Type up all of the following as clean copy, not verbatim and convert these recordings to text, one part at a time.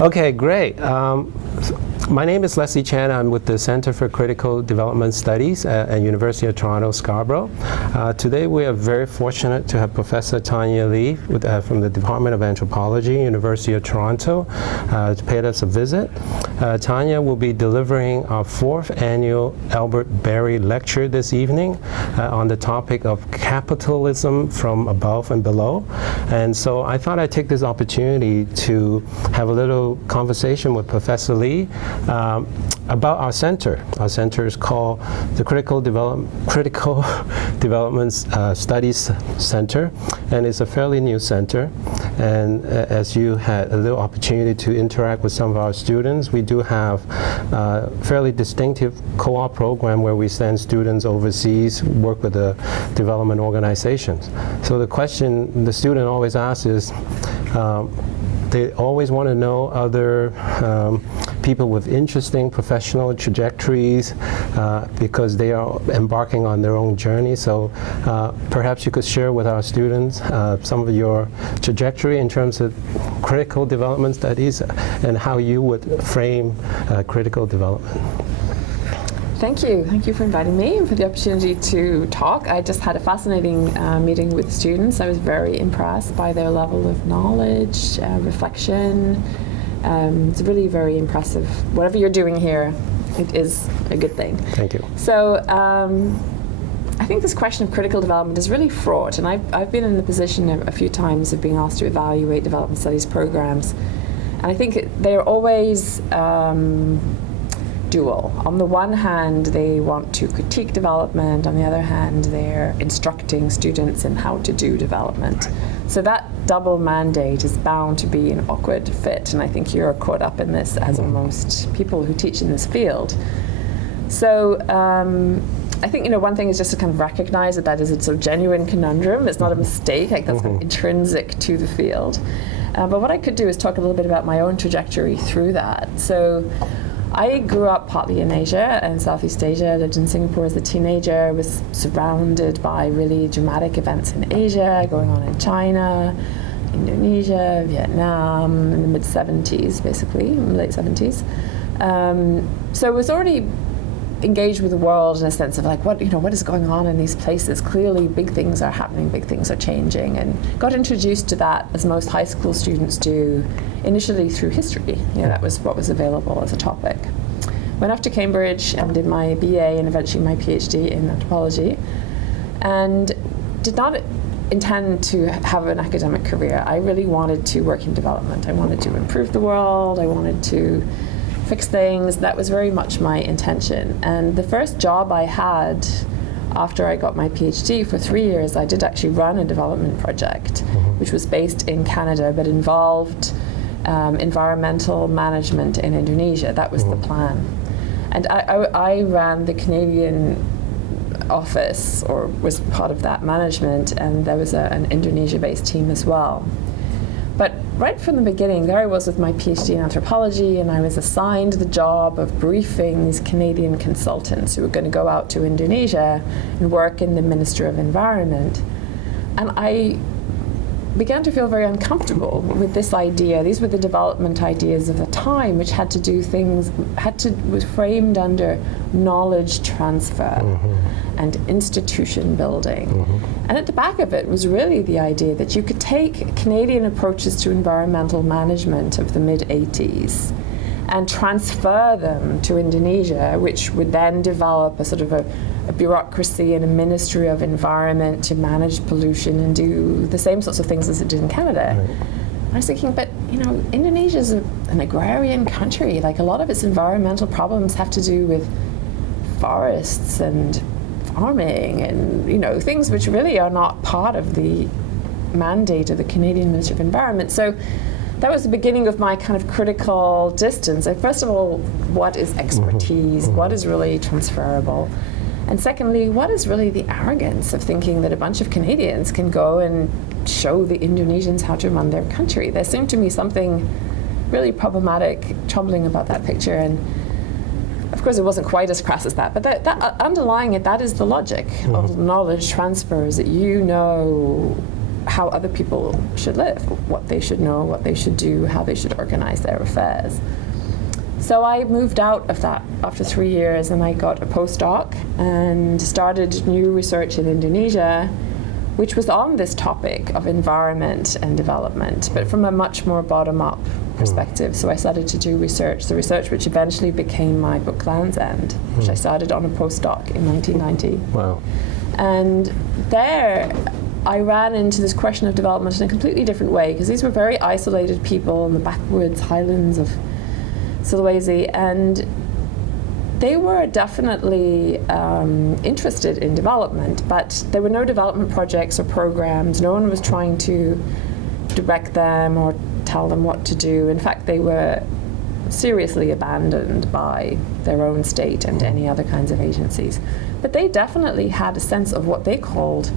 Okay, great. My name is Leslie Chan. I'm with the Center for Critical Development Studies at University of Toronto Scarborough. Today we are very fortunate to have Professor Tania Lee from the Department of Anthropology, University of Toronto, to pay us a visit. Tania will be delivering our 4th annual Albert Berry Lecture this evening on the topic of capitalism from above and below. And so I thought I'd take this opportunity to have a little conversation with Professor Lee about our center. Our center is called the Critical Development Studies Center, and it's a fairly new center. And as you had a little opportunity to interact with some of our students, we do have a fairly distinctive co-op program where we send students overseas, work with the development organizations. So the question the student always asks is, they always want to know other people with interesting professional trajectories because they are embarking on their own journey. So perhaps you could share with our students some of your trajectory in terms of critical development studies and how you would frame critical development. Thank you. Thank you for inviting me and for the opportunity to talk. I just had a fascinating meeting with students. I was very impressed by their level of knowledge, reflection. It's really very impressive. Whatever you're doing here, it is a good thing. Thank you. So I think this question of critical development is really fraught, and I've been in the position a few times of being asked to evaluate development studies programs, and I think they're always dual. On the one hand, they want to critique development. On the other hand, they're instructing students in how to do development. So that double mandate is bound to be an awkward fit, and I think you're caught up in this, as are most people who teach in this field. So I think, one thing is just to kind of recognize that is a sort of genuine conundrum. It's not a mistake, like that's kind of intrinsic to the field. But what I could do is talk a little bit about my own trajectory through that. So I grew up partly in Asia and Southeast Asia. I lived in Singapore as a teenager, was surrounded by really dramatic events in Asia, going on in China, Indonesia, Vietnam, in the mid-70s, basically, late 70s. So I was already engaged with the world in a sense of like, what is going on in these places? Clearly big things are happening, big things are changing, and got introduced to that, as most high school students do, initially through history. That was what was available as a topic. Went off to Cambridge and did my BA and eventually my PhD in anthropology, and did not intend to have an academic career. I really wanted to work in development. I wanted to improve the world. I wanted to fix things. That was very much my intention. And the first job I had after I got my PhD for 3 years, I did actually run a development project, which was based in Canada, but involved environmental management in Indonesia. That was the plan. And I ran the Canadian office, or was part of that management, and there was an Indonesia-based team as well. But right from the beginning, there I was with my PhD in anthropology, and I was assigned the job of briefing these Canadian consultants who were going to go out to Indonesia and work in the Ministry of Environment. And I began to feel very uncomfortable with this idea. These were the development ideas of the time, which had to do things, was framed under knowledge transfer and institution building. And at the back of it was really the idea that you could take Canadian approaches to environmental management of the mid-80s and transfer them to Indonesia, which would then develop a sort of a bureaucracy and a Ministry of Environment to manage pollution and do the same sorts of things as it did in Canada. Right. I was thinking, but Indonesia is an agrarian country. Like, a lot of its environmental problems have to do with forests and farming and things which really are not part of the mandate of the Canadian Ministry of Environment. So that was the beginning of my kind of critical distance. Like, first of all, what is expertise? What is really transferable? And secondly, what is really the arrogance of thinking that a bunch of Canadians can go and show the Indonesians how to run their country? There seemed to me something really problematic, troubling about that picture. And of course, it wasn't quite as crass as that, but that underlying it, that is the logic of knowledge transfer, is that how other people should live, what they should know, what they should do, how they should organize their affairs. So I moved out of that after 3 years, and I got a postdoc and started new research in Indonesia, which was on this topic of environment and development, but from a much more bottom-up perspective. So I started to do research, the research which eventually became my book Land's End, which I started on a postdoc in 1990. Wow. And there I ran into this question of development in a completely different way, because these were very isolated people in the backwoods highlands of Sulawesi, and they were definitely interested in development, but there were no development projects or programs. No one was trying to direct them or tell them what to do. In fact, they were seriously abandoned by their own state and any other kinds of agencies. But they definitely had a sense of what they called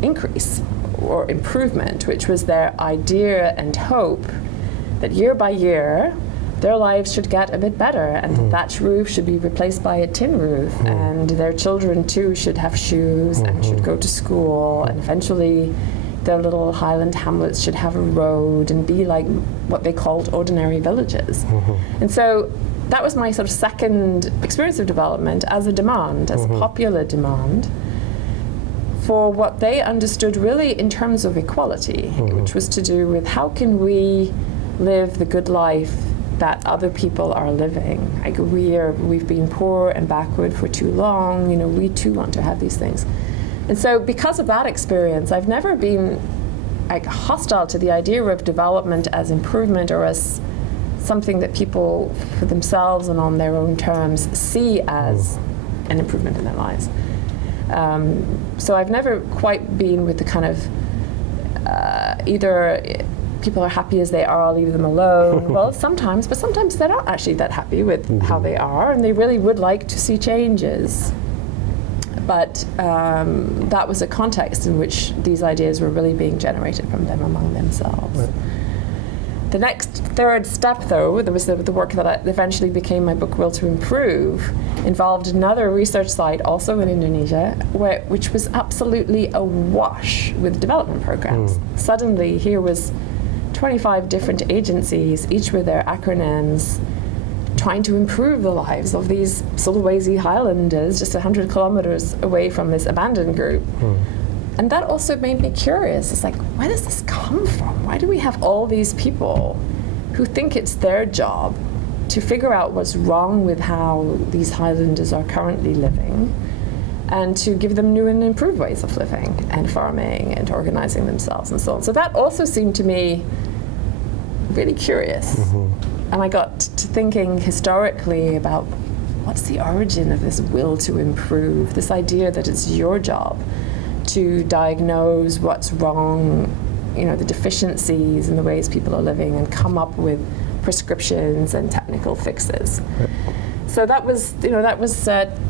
increase or improvement, which was their idea and hope that year by year their lives should get a bit better, and the thatch roof should be replaced by a tin roof, and their children too should have shoes and should go to school, and eventually their little highland hamlets should have a road and be like what they called ordinary villages. And so that was my sort of second experience of development as a demand, as a popular demand for what they understood really in terms of equality, which was to do with how can we live the good life that other people are living. Like we've been poor and backward for too long, you know, we too want to have these things. And so because of that experience, I've never been like hostile to the idea of development as improvement or as something that people for themselves and on their own terms see as an improvement in their lives. So I've never quite been with the kind of either people are happy as they are, I'll leave them alone. Well, sometimes, but sometimes they're not actually that happy with how they are, and they really would like to see changes. But that was a context in which these ideas were really being generated from them among themselves. Right. The next third step, though, there was the work that eventually became my book, Will to Improve, involved another research site, also in Indonesia, which was absolutely awash with development programs. Suddenly, here was 25 different agencies, each with their acronyms, trying to improve the lives of these Sulawesi Highlanders just 100 kilometers away from this abandoned group. And that also made me curious. It's like, where does this come from? Why do we have all these people who think it's their job to figure out what's wrong with how these Highlanders are currently living, and to give them new and improved ways of living and farming and organizing themselves and so on. So that also seemed to me really curious. And I got to thinking historically about what's the origin of this will to improve, this idea that it's your job to diagnose what's wrong, you know, the deficiencies in the ways people are living, and come up with prescriptions and technical fixes. So that was, you know,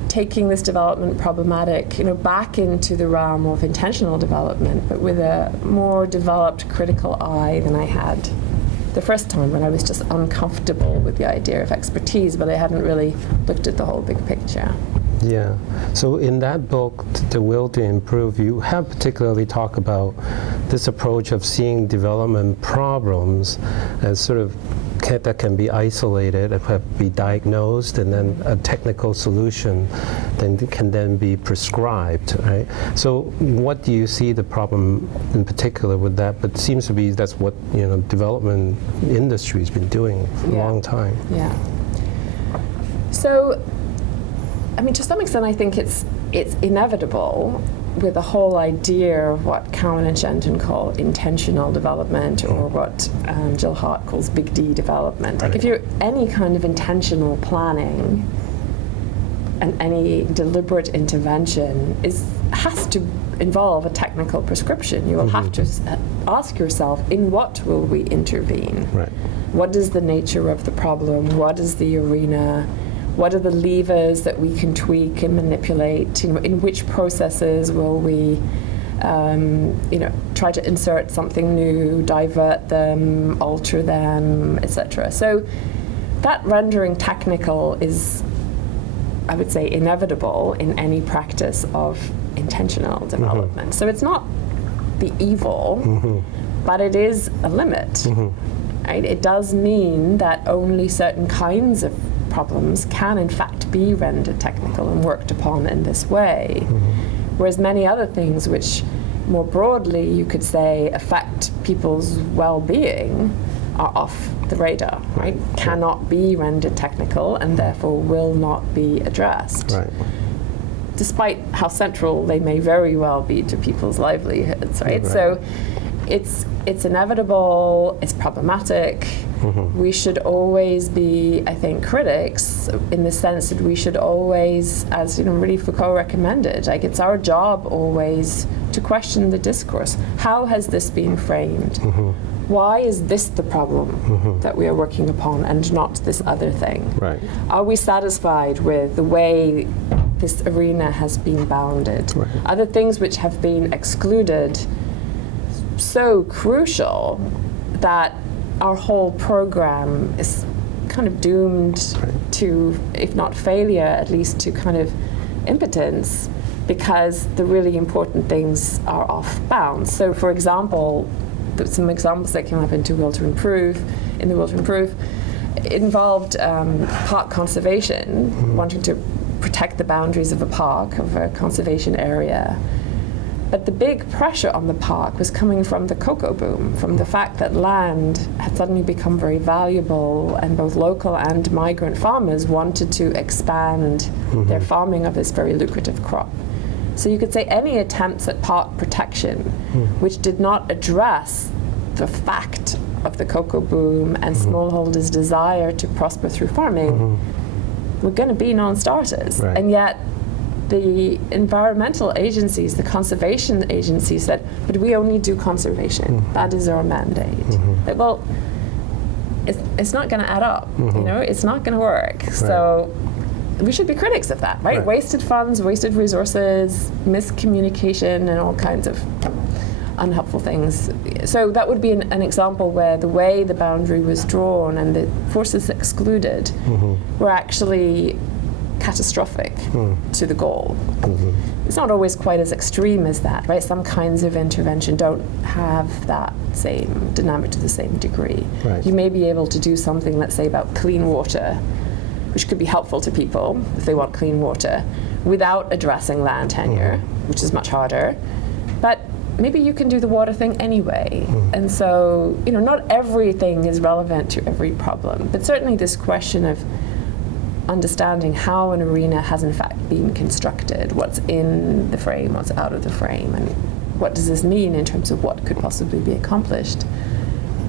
taking this development problematic, you know, back into the realm of intentional development, but with a more developed critical eye than I had the first time, when I was just uncomfortable with the idea of expertise, but I hadn't really looked at the whole big picture. Yeah. So in that book, The Will to Improve, you have particularly talked about this approach of seeing development problems as sort of that can be isolated, be diagnosed, and then a technical solution can be prescribed, right? So what do you see the problem in particular with that? But it seems to be that's what, you know, development industry's been doing for a long time. Yeah. So, I mean, to some extent, I think it's inevitable with the whole idea of what Cowan and Shenton call intentional development, or what Jill Hart calls big D development. Like if you're any kind of intentional planning and any deliberate intervention has to involve a technical prescription. You will have to ask yourself, in what will we intervene? Right. What is the nature of the problem? What is the arena? What are the levers that we can tweak and manipulate? You know, in which processes will we, try to insert something new, divert them, alter them, etc. So that rendering technical is, I would say, inevitable in any practice of intentional development. So it's not the evil, but it is a limit. Right? It does mean that only certain kinds of problems can in fact be rendered technical and worked upon in this way, whereas many other things which more broadly you could say affect people's well-being are off the radar, right? Cannot be rendered technical and therefore will not be addressed. Right. Despite how central they may very well be to people's livelihoods, right? So it's inevitable, it's problematic. We should always be, I think, critics in the sense that we should always, as really Foucault recommended, like it's our job always to question the discourse. How has this been framed? Why is this the problem that we are working upon and not this other thing? Right. Are we satisfied with the way this arena has been bounded? Right. Are the things which have been excluded so crucial that our whole program is kind of doomed to, if not failure, at least to kind of impotence, because the really important things are off bounds. So, for example, some examples that came up in the Will to Improve, it involved park conservation, wanting to protect the boundaries of a park, of a conservation area. But the big pressure on the park was coming from the cocoa boom, from the fact that land had suddenly become very valuable, and both local and migrant farmers wanted to expand their farming of this very lucrative crop. So you could say any attempts at park protection, which did not address the fact of the cocoa boom and smallholders' desire to prosper through farming, were going to be non-starters. Right. And yet the environmental agencies, the conservation agencies said, but we only do conservation. That is our mandate. Like, well, it's not going to add up. It's not going to work. Right. So we should be critics of that, right? Wasted funds, wasted resources, miscommunication, and all kinds of unhelpful things. So that would be an example where the way the boundary was drawn and the forces excluded were actually catastrophic to the goal. It's not always quite as extreme as that, right? Some kinds of intervention don't have that same dynamic to the same degree. Right. You may be able to do something, let's say, about clean water, which could be helpful to people if they want clean water, without addressing land tenure, which is much harder. But maybe you can do the water thing anyway. And so, not everything is relevant to every problem, but certainly this question of understanding how an arena has in fact been constructed, what's in the frame, what's out of the frame, and what does this mean in terms of what could possibly be accomplished.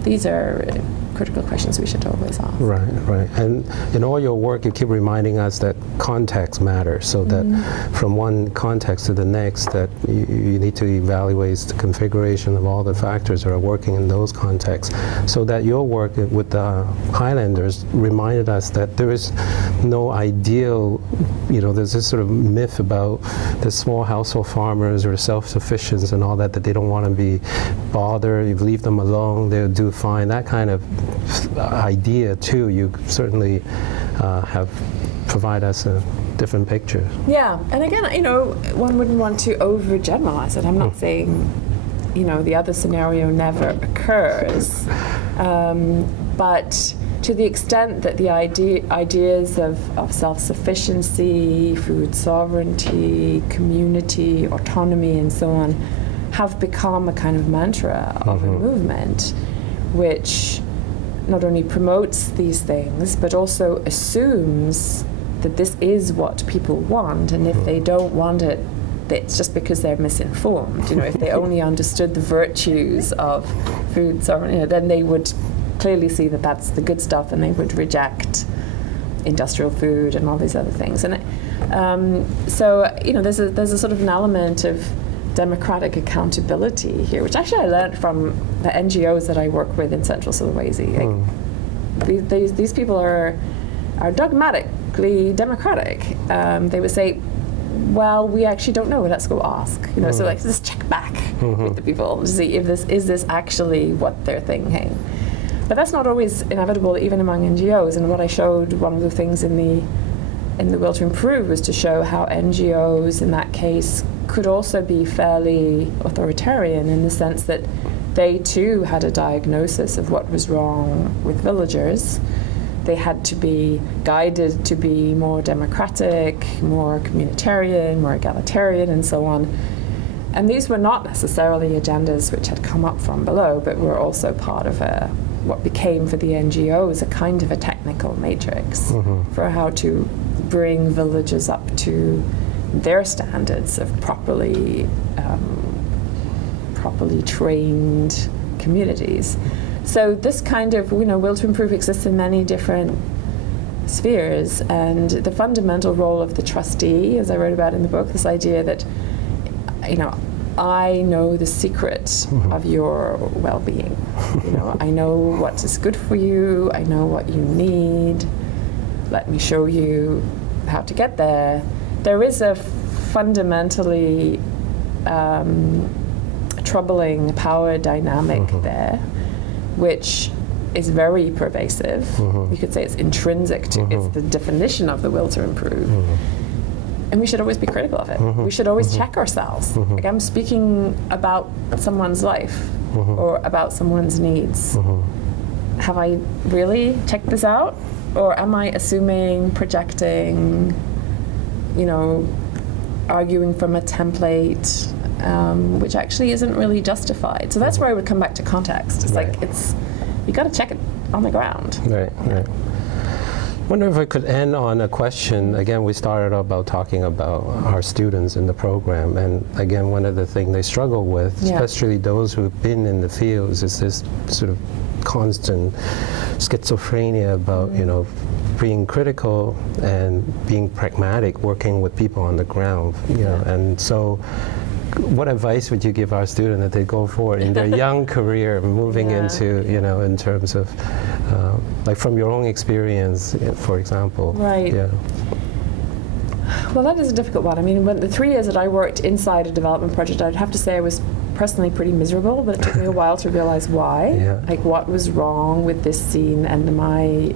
These are critical questions we should always ask. Right. And in all your work, you keep reminding us that context matters, so that from one context to the next, that you need to evaluate the configuration of all the factors that are working in those contexts, so that your work with the Highlanders reminded us that there is no ideal, there's this sort of myth about the small household farmers or self-sufficients and all that they don't want to be bothered. You leave them alone, they'll do fine. That kind of idea too, you certainly have provide us a different picture. Yeah, and again, one wouldn't want to overgeneralize it. I'm not saying, the other scenario never occurs, but to the extent that the ideas of self-sufficiency, food sovereignty, community, autonomy, and so on have become a kind of mantra of a movement, which not only promotes these things, but also assumes that this is what people want, and if they don't want it, it's just because they're misinformed. If they only understood the virtues of food sovereignty, then they would clearly see that that's the good stuff, and they would reject industrial food and all these other things. And so there's a sort of an element of democratic accountability here, which actually I learned from the NGOs that I work with in Central Sulawesi. These people are dogmatically democratic. They would say, well, we actually don't know, let's go ask. So just check back with the people to see if is this actually what they're thinking. But that's not always inevitable even among NGOs. And what I showed, one of the things in the in the Will to Improve was to show how NGOs in that case could also be fairly authoritarian in the sense that they too had a diagnosis of what was wrong with villagers. They had to be guided to be more democratic, more communitarian, more egalitarian, and so on. And these were not necessarily agendas which had come up from below, but were also part of what became for the NGOs a kind of a technical matrix for how to bring villagers up to their standards of properly trained communities. So this kind of, Will to Improve exists in many different spheres, and the fundamental role of the trustee, as I wrote about in the book, this idea that, I know the secret of your well-being. I know what is good for you, I know what you need, let me show you how to get there. There is a fundamentally troubling power dynamic there, which is very pervasive. You could say it's intrinsic to, it's the definition of the will to improve. And we should always be critical of it. We should always check ourselves. Like, I'm speaking about someone's life or about someone's needs. Have I really checked this out? Or am I assuming, projecting, arguing from a template, which actually isn't really justified? So that's where I would come back to context. It's like, you got to check it on the ground. Right. I wonder if I could end on a question. Again, we started about talking about our students in the program, and again, one of the things they struggle with, especially those who've been in the fields, is this sort of constant schizophrenia about, being critical and being pragmatic, working with people on the ground, and so what advice would you give our student that they go forward in their young career, moving into, in terms of, like from your own experience, for example? Right. Yeah. Well, that is a difficult one. I mean, when the 3 years that I worked inside a development project, I'd have to say I was personally pretty miserable, but it took me a while to realize why. Like, what was wrong with this scene, and I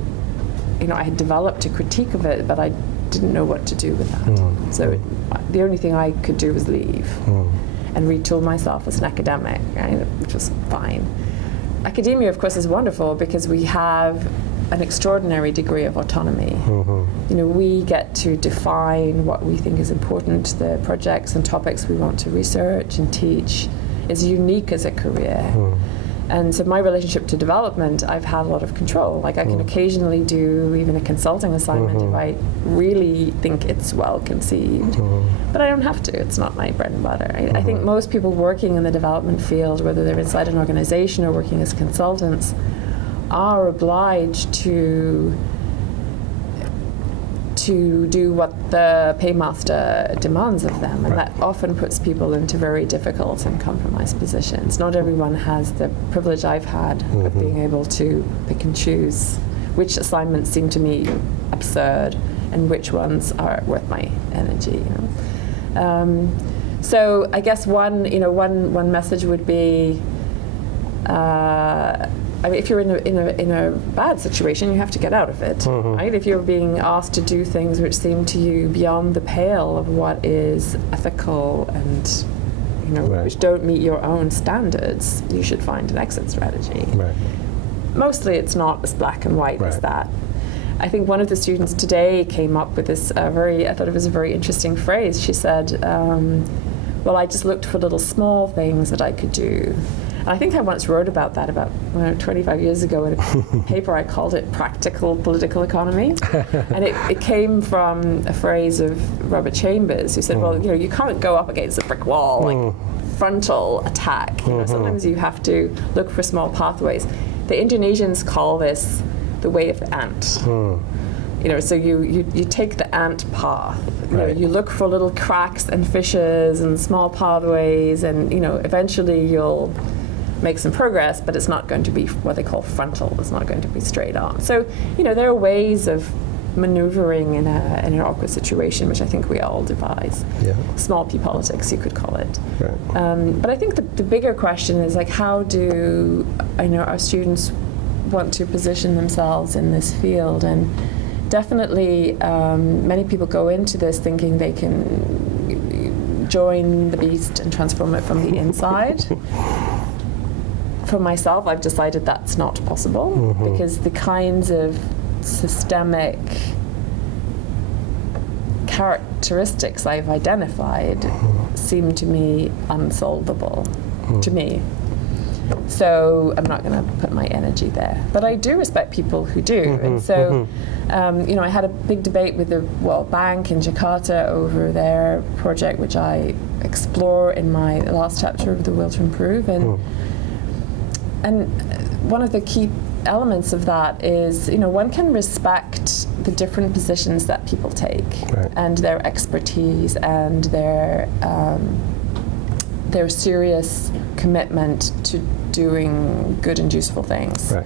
had developed a critique of it, but I didn't know what to do with that. So the only thing I could do was leave and retool myself as an academic, right? Which was fine. Academia, of course, is wonderful because we have an extraordinary degree of autonomy. We get to define what we think is important. The projects and topics we want to research and teach is unique as a career. And so my relationship to development, I've had a lot of control. Like, I can occasionally do even a consulting assignment if I really think it's well conceived. But I don't have to. It's not my bread and butter. I think most people working in the development field, whether they're inside an organization or working as consultants, are obliged to do what the paymaster demands of them, and that often puts people into very difficult and compromised positions. Not everyone has the privilege I've had of being able to pick and choose which assignments seem to me absurd and which ones are worth my energy. So I guess one message would be, if you're in a bad situation, you have to get out of it, right? If you're being asked to do things which seem to you beyond the pale of what is ethical and which don't meet your own standards, you should find an exit strategy. Mostly, it's not as black and white as that. I think one of the students today came up with this I thought it was a very interesting phrase. She said, "Well, I just looked for little small things that I could do." I think I once wrote about that 25 years ago in a paper. I called it Practical Political Economy. And it came from a phrase of Robert Chambers, who said, well, you can't go up against a brick wall, like frontal attack. Sometimes you have to look for small pathways. The Indonesians call this the way of the ant. So you take the ant path. You look for little cracks and fissures and small pathways, and eventually you'll make some progress, but it's not going to be what they call frontal. It's not going to be straight on. So there are ways of maneuvering in an awkward situation, which I think we all devise. Small p politics, you could call it. But I think the bigger question is, like, how do our students want to position themselves in this field? And definitely many people go into this thinking they can join the beast and transform it from the inside. For myself, I've decided that's not possible because the kinds of systemic characteristics I've identified seem to me unsolvable to me. So I'm not going to put my energy there. But I do respect people who do. And so, I had a big debate with the World Bank in Jakarta over their project, which I explore in my last chapter of The Will to Improve. And one of the key elements of that is, one can respect the different positions that people take and their expertise and their serious commitment to doing good and useful things. Right.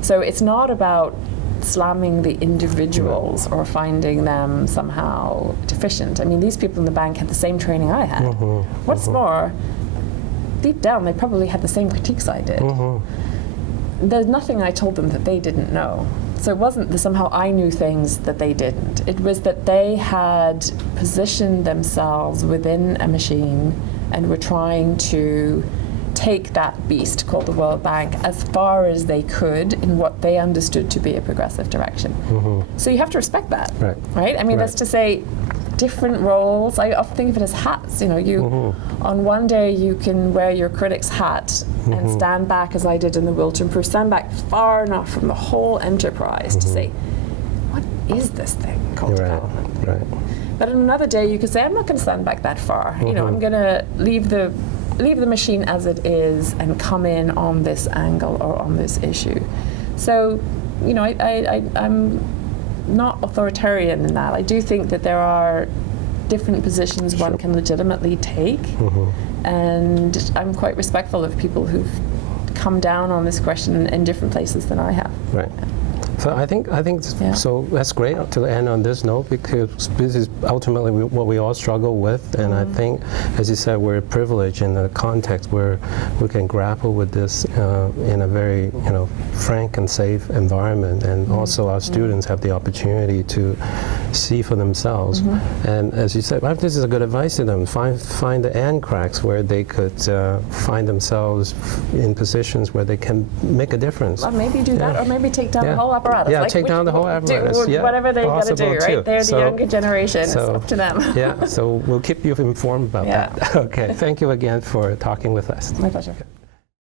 So it's not about slamming the individuals or finding them somehow deficient. I mean, these people in the bank had the same training I had. What's more, deep down, they probably had the same critiques I did. There's nothing I told them that they didn't know. So it wasn't that somehow I knew things that they didn't. It was that they had positioned themselves within a machine and were trying to take that beast called the World Bank as far as they could in what they understood to be a progressive direction. So you have to respect that, right? I mean, that's to say, different roles. I often think of it as hats. On one day you can wear your critic's hat and stand back, as I did in The Will to Improve, stand back far enough from the whole enterprise to say, what is this thing called development? But on another day you could say, I'm not going to stand back that far. I'm going to leave the machine as it is and come in on this angle or on this issue. So, I'm not authoritarian in that. I do think that there are different positions one can legitimately take, and I'm quite respectful of people who've come down on this question in different places than I have. Right. So I think so that's great to end on this note, because this is ultimately what we all struggle with, and I think, as you said, we're privileged in a context where we can grapple with this in a very frank and safe environment, and also our students have the opportunity to see for themselves. And as you said, this is a good advice to them. Find the end cracks where they could find themselves in positions where they can make a difference. Well, maybe do that, or maybe take down the whole apparatus. Yeah, take down the whole apparatus. Whatever they're going to do, right? Too. They're the younger generation. It's up to them. So we'll keep you informed about that. Okay, thank you again for talking with us. My pleasure.